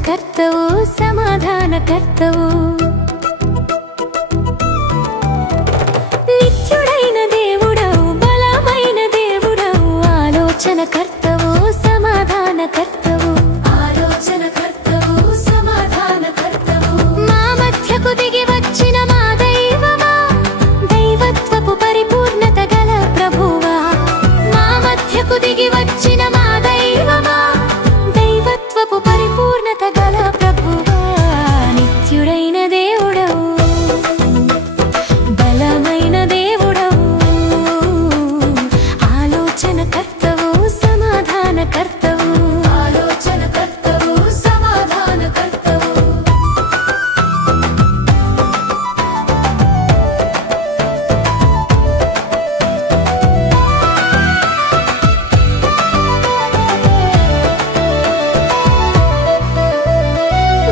ఆలోచనకర్తవు సమాధానకర్తవు నిత్యుడైన దేవుడవు బలమైన దేవుడవు ఆలోచనకర్తవు సమాధానకర్తవు ఆలోచనకర్తవు సమాధానకర్తవు మా మధ్యకు దిగి వచ్చిన మా దైవమా దైవత్వపు పరిపూర్ణత గల ప్రభువా మా మధ్యకు దిగి వచ్చిన మా దైవమా దైవత్వపు పరిపూర్ణత గల ప్రభువా నిత్యుడైన దేవుడవు బలమైన దేవుడవు ఆలోచనకర్తవు సమాధానకర్తవు ఆలోచనకర్తవు సమాధానకర్తవు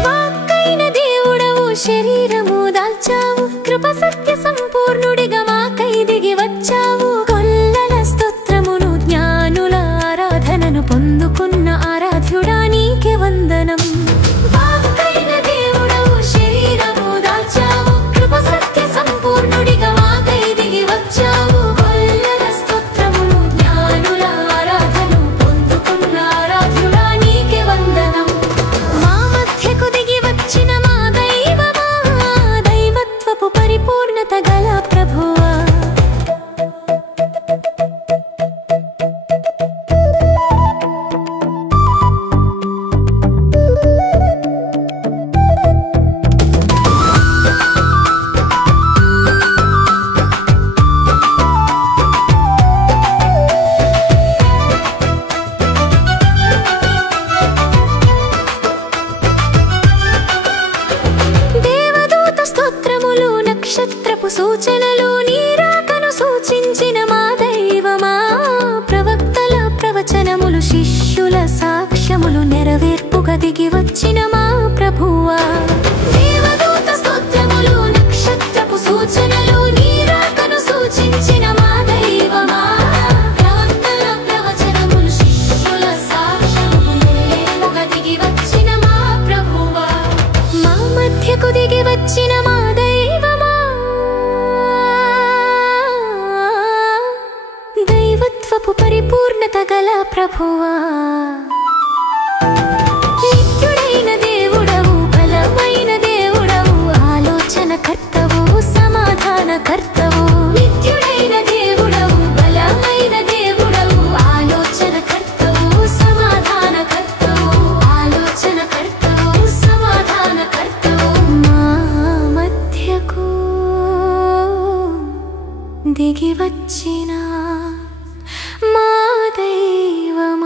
వాక్కైన దేవుడవు శరీరము దాల్చావు కృప సత్య సంపూర్ణుడిగా మాకై దిగి వచ్చావు కొల్లల స్తోత్రమును జ్ఞానుల ఆరాధనను పొందుకున్న ఆరాధ్యుడా నీకే వందనం వాక్కైన దేవుడవు శరీరము దాల్చావు కృప సత్య సంపూర్ణుడిగా మాకై దిగి వచ్చావు కొల్లల స్తోత్రమును జ్ఞానుల ఆరాధనను పొందుకున్న ఆరాధ్యుడా నీకే వందనం మా మధ్యకు దిగి వచ్చిన మా దైవమా దైవత్వపు పరిపూర్ణత గల ప్రభువా దేవదూత స్తోత్రములు నక్షత్రపు సూచనలు నీ రాకను సూచించిన మా దైవమా ప్రవక్తల ప్రవచనములు శిష్యుల సాక్ష్యములు నెరవేర్పుగా దిగి వచ్చిన మా ప్రభువా దేవదూత స్తోత్రములు నక్షత్రపు సూచనలు నీ రాకను సూచించిన మా దైవమా ప్రవక్తల ప్రవచనములు శిష్యుల సాక్ష్యములు నెరవేర్పుగా దిగి వచ్చిన మా ప్రభువా మా మధ్యకు దిగి వచ్చిన మా దైవమా దైవత్వపు పరిపూర్ణత గల ప్రభువా నిత్యుడైన దేవుడవు బలమైన దేవుడవు ఆలోచనకర్తవు సమాధానకర్తవు నిత్యుడైన దేవుడవు బలమైన దేవుడవు ఆలోచనకర్తవు సమాధానకర్తవు ఆలోచనకర్తవు సమాధానకర్తవు మా మధ్యకు దిగి వచ్చిన మా దైవమా